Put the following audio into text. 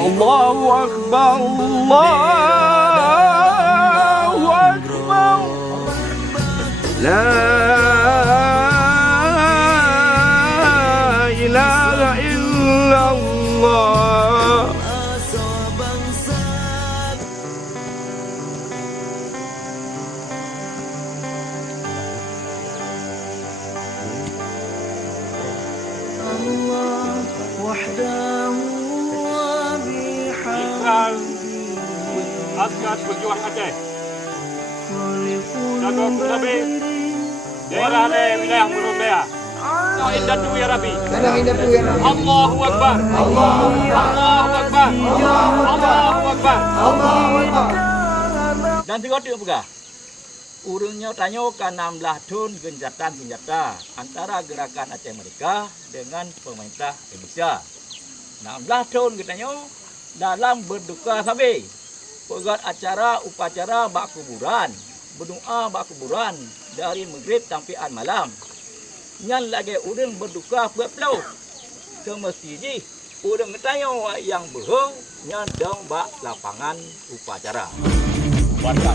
Allahu Akbar, Allahu Akbar. La ilaha illallah. Allah wahdahu wa bihamdihi Askar Pejuang Aceh khaliqul Jaga Kusabih daerah wilayah Murumbea. Indatu ya Rabbi. Allahu Akbar. Allahu Akbar. Allahu Akbar. Dan tengok dia pegah. Urungnya tanya ke 16 tun genjatan senjata antara gerakan Aceh Merdeka dengan pemerintah Indonesia. 16 tun katanya dalam berduka sabi. Pegat acara upacara bak kuburan, berdoa bak kuburan dari maghrib sampai malam. Nyan lagi urang berduka pelau. Semestinya urang tanya yang berhau nyan dong bak lapangan upacara. Warga